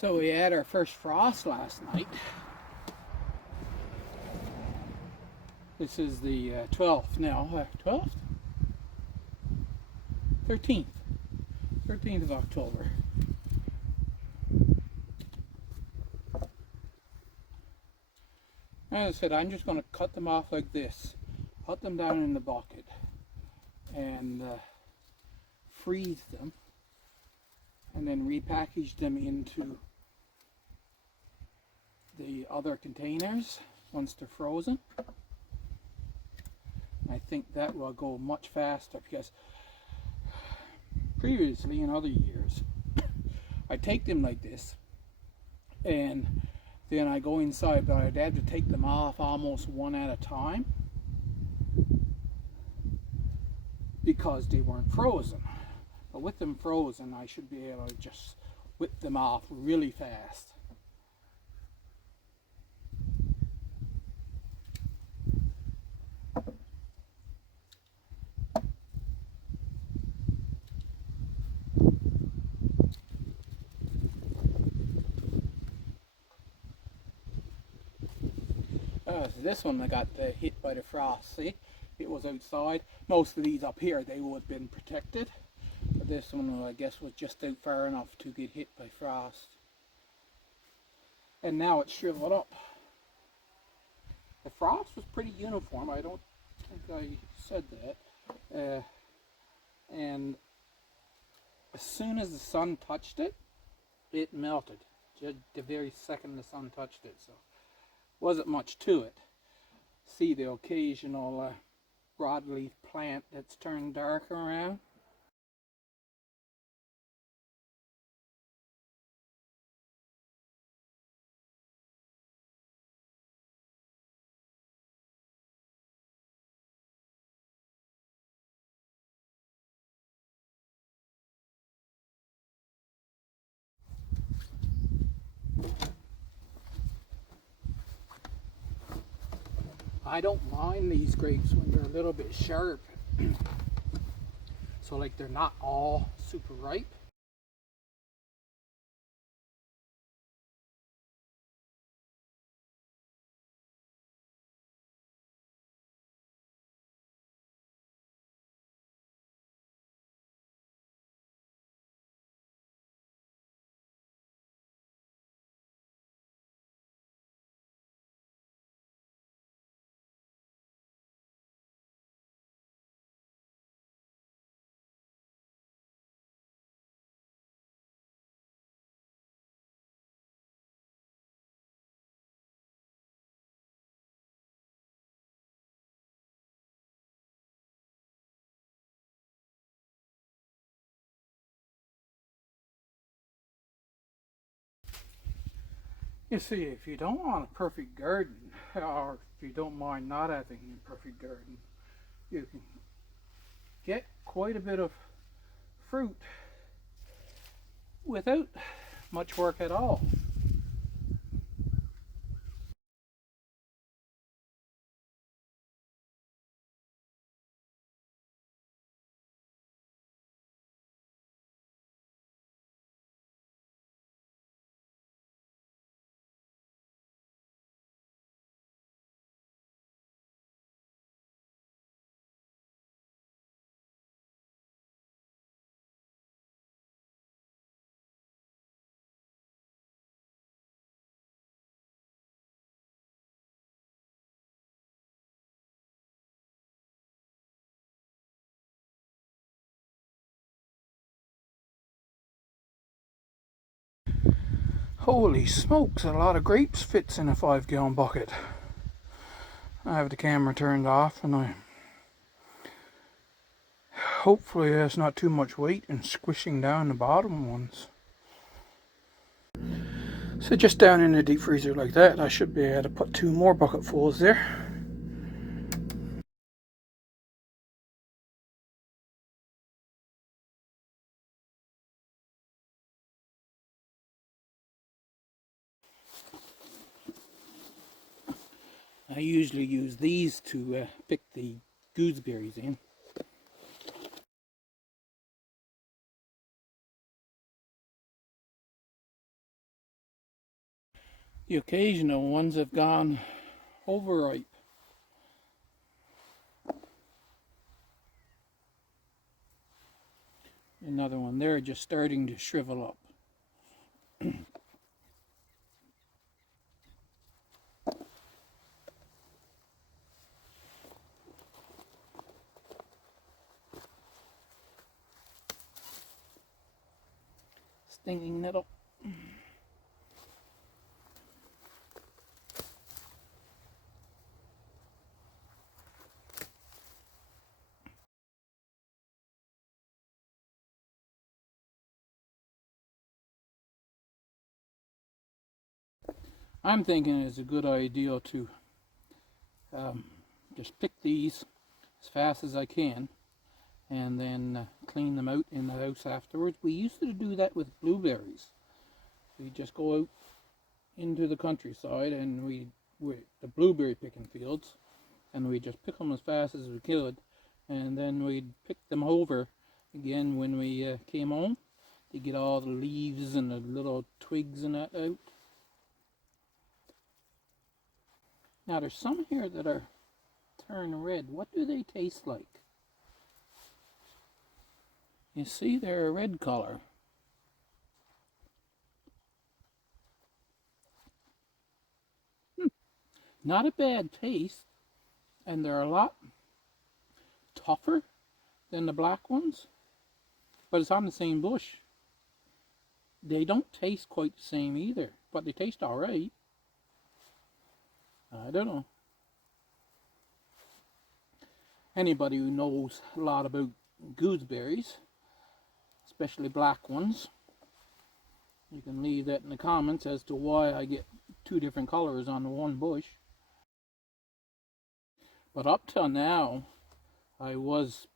So we had our first frost last night. This is the 12th now. 12th? 13th. 13th of October. As I said, I'm just going to cut them off like this. Put them down in the bucket and freeze them, and then repackage them into the other containers once they're frozen. I think that will go much faster, because previously in other years I take them like this and then I go inside, but I'd have to take them off almost one at a time because they weren't frozen. But with them frozen, I should be able to just whip them off really fast. So this one I got hit by the frost. See, it was outside. Most of these up here, they would have been protected. But this one, I guess, was just out far enough to get hit by frost. And now it's shriveled up. The frost was pretty uniform. I don't think I said that. And as soon as the sun touched it, it melted. Just the very second the sun touched it. So wasn't much to it. See the occasional broadleaf plant that's turned dark around. I don't mind these grapes when they're a little bit sharp. So like they're not all super ripe. You see, if you don't want a perfect garden, or if you don't mind not having a perfect garden, you can get quite a bit of fruit without much work at all. Holy smokes, a lot of grapes fits in a 5-gallon bucket. I have the camera turned off, and hopefully there's not too much weight in squishing down the bottom ones. So just down in the deep freezer like that, I should be able to put 2 more bucketfuls there. I usually use these to pick the gooseberries in. The occasional ones have gone overripe. Another one there just starting to shrivel up. Stinging nettle. I'm thinking it's a good idea to just pick these as fast as I can and then clean them out in the house afterwards. We used to do that with blueberries. We just go out into the countryside and we the blueberry picking fields, and we just pick them as fast as we could, and then we'd pick them over again when we came home to get all the leaves and the little twigs and that out. Now there's some here that are turned red. What do they taste like? You see, they're a red color. Not a bad taste, and they're a lot tougher than the black ones, but it's on the same bush. They don't taste quite the same either, but they taste alright. I don't know. Anybody who knows a lot about gooseberries, especially black ones, you can leave that in the comments as to why I get two different colors on the one bush. But up till now, I was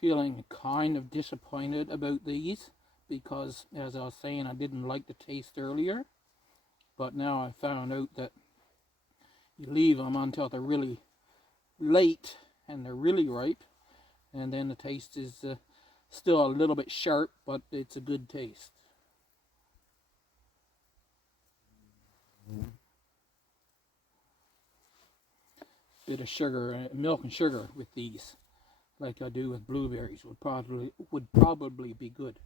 feeling kind of disappointed about these because, as I was saying, I didn't like the taste earlier. But now I found out that you leave them until they're really late and they're really ripe, and then the taste is still a little bit sharp, but it's a good taste. Bit of sugar, milk and sugar with these, like I do with blueberries, would probably be good.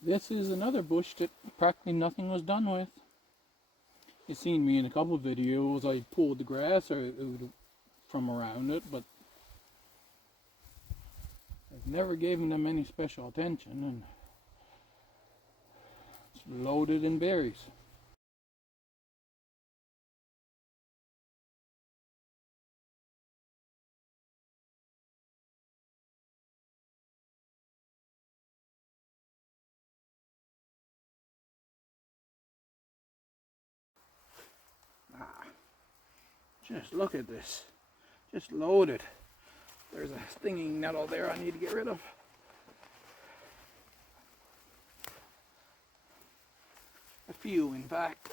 This is another bush that practically nothing was done with. You've seen me in a couple of videos, I pulled the grass out from around it, but I've never given them any special attention, and it's loaded in berries. Just look at this. Just loaded. There's a stinging nettle there I need to get rid of. A few, in fact.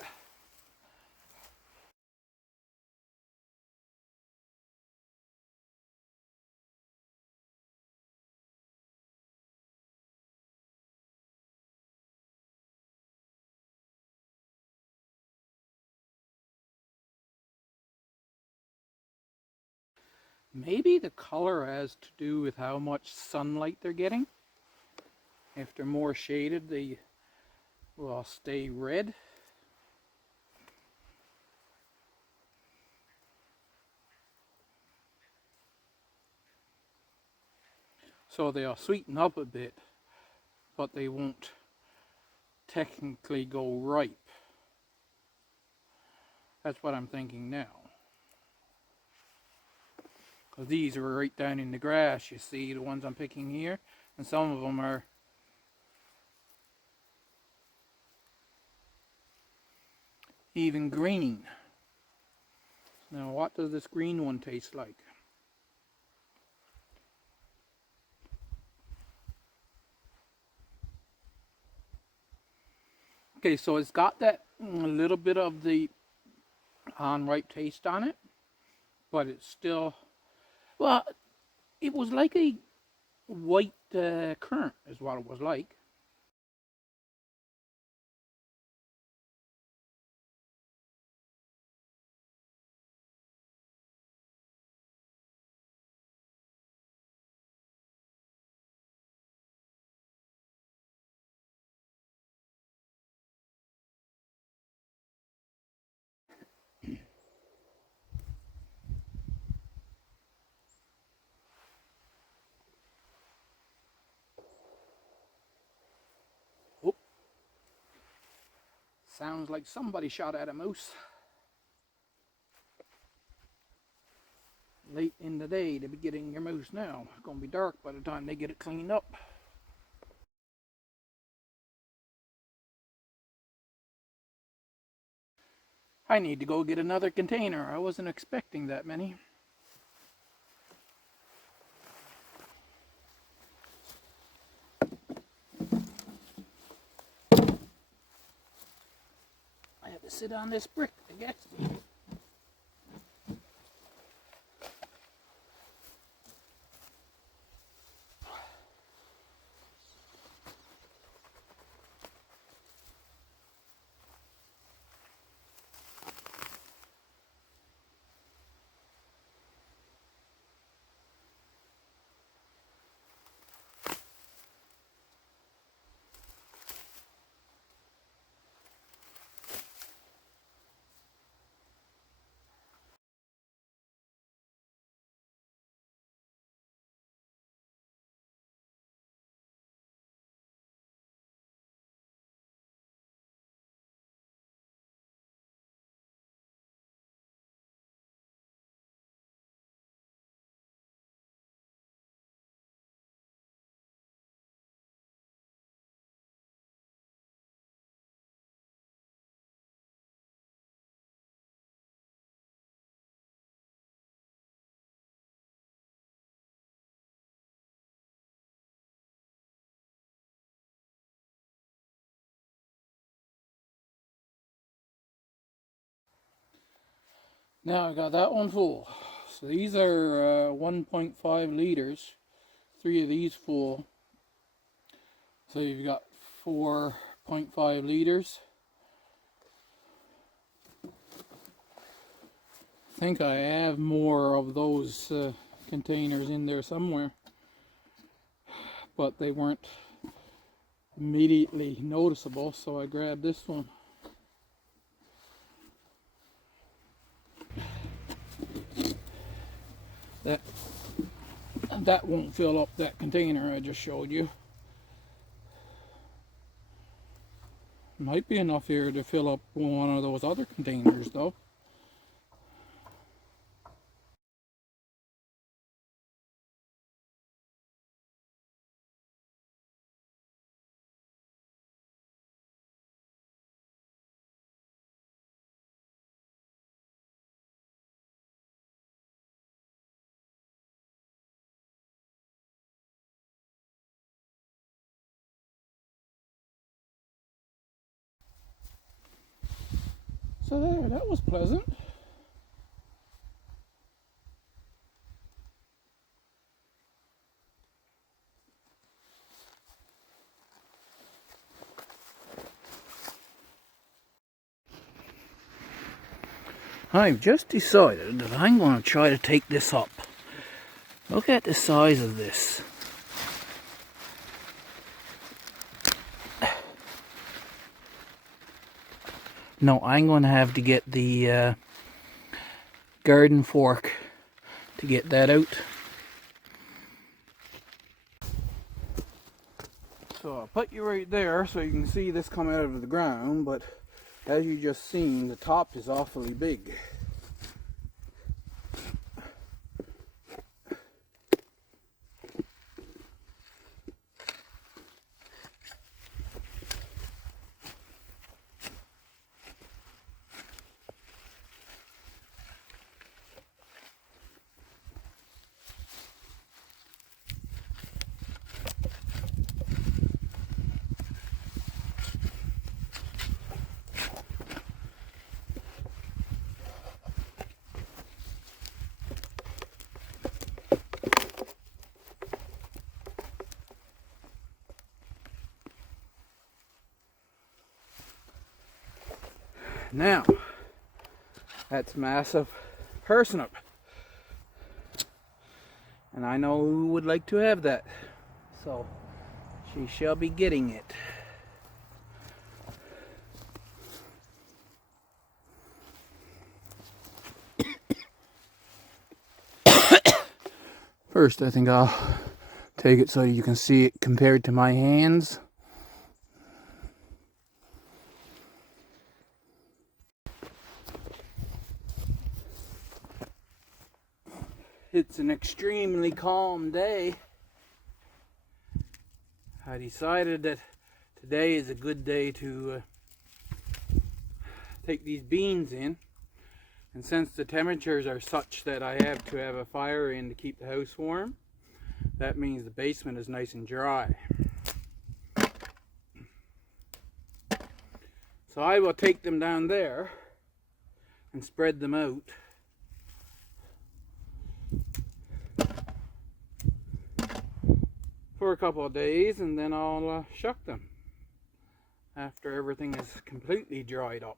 Maybe the color has to do with how much sunlight they're getting. If they're more shaded, they will stay red. So they'll sweeten up a bit, but they won't technically go ripe. That's what I'm thinking now. Because these are right down in the grass, you see, the ones I'm picking here. And some of them are even green. Now, what does this green one taste like? Okay, so it's got that little bit of the on-ripe taste on it, but it's still, well, it was like a white currant is what it was like. Oop. Sounds like somebody shot at a moose. Late in the day to be getting your moose now. It's going to be dark by the time they get it cleaned up. I need to go get another container. I wasn't expecting that many. I have to sit on this brick, I guess. Now I got that one full. So these are 1.5 liters. 3 of these full. So you've got 4.5 liters. I think I have more of those containers in there somewhere, but they weren't immediately noticeable, so I grabbed this one. That won't fill up that container I just showed you. Might be enough here to fill up one of those other containers though. So there, that was pleasant. I've just decided that I'm going to try to take this up. Look at the size of this. No, I'm going to have to get the garden fork to get that out. So I'll put you right there so you can see this come out of the ground, but as you just seen, the top is awfully big. Now, that's massive parsnip. And I know who would like to have that. So, she shall be getting it. First, I think I'll take it so you can see it compared to my hands. It's an extremely calm day. I decided that today is a good day to take these beans in. And since the temperatures are such that I have to have a fire in to keep the house warm, that means the basement is nice and dry. So I will take them down there and spread them out. For a couple of days, and then I'll shuck them after everything is completely dried up.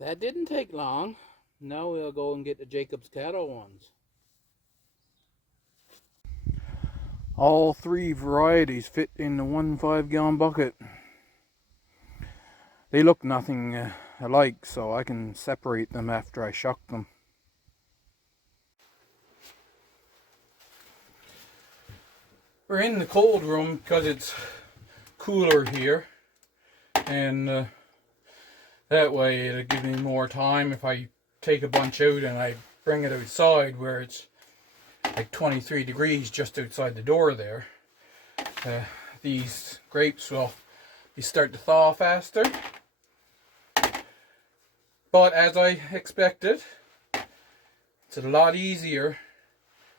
That didn't take long. Now we'll go and get the Jacob's cattle ones. All three varieties fit in the 1 5-gallon bucket. They look nothing alike, so I can separate them after I shuck them. We're in the cold room because it's cooler here, and that way it'll give me more time if I take a bunch out and I bring it outside where it's like 23 degrees just outside the door there. These grapes will start to thaw faster. But as I expected, it's a lot easier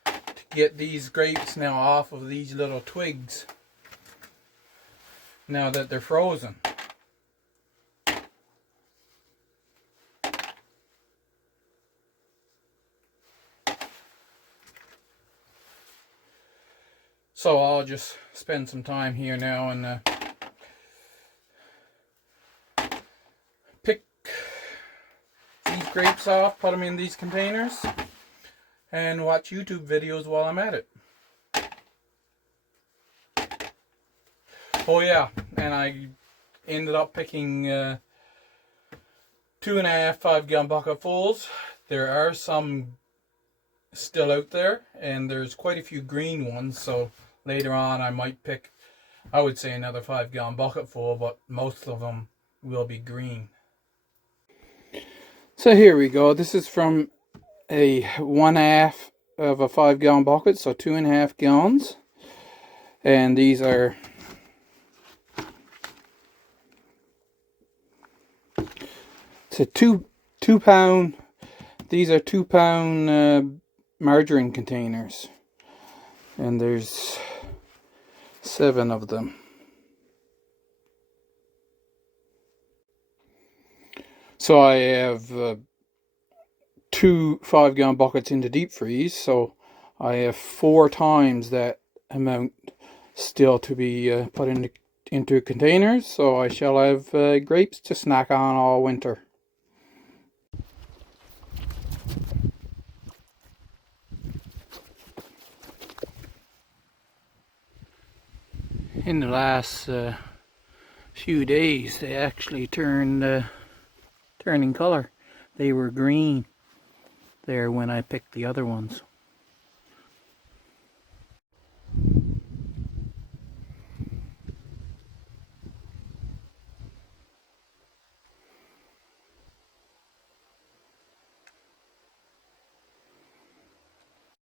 to get these grapes now off of these little twigs now that they're frozen. So I'll just spend some time here now and pick these grapes off, put them in these containers, and watch YouTube videos while I'm at it. Oh yeah, and I ended up picking 2.5 5-gallon bucketfuls. There are some still out there, and there's quite a few green ones, so later on I might pick, I would say, another 5-gallon bucket full, but most of them will be green. So here we go. This is from a 1/2 of a 5-gallon bucket, so 2.5 gallons. And these are it's a 2 pound. These are 2 pound margarine containers, and there's 7 of them. So I have 2 5-gallon buckets in the deep freeze, so I have 4 times that amount still to be put in into containers, so I shall have grapes to snack on all winter. In the last few days, they actually turning color. They were green there when I picked the other ones.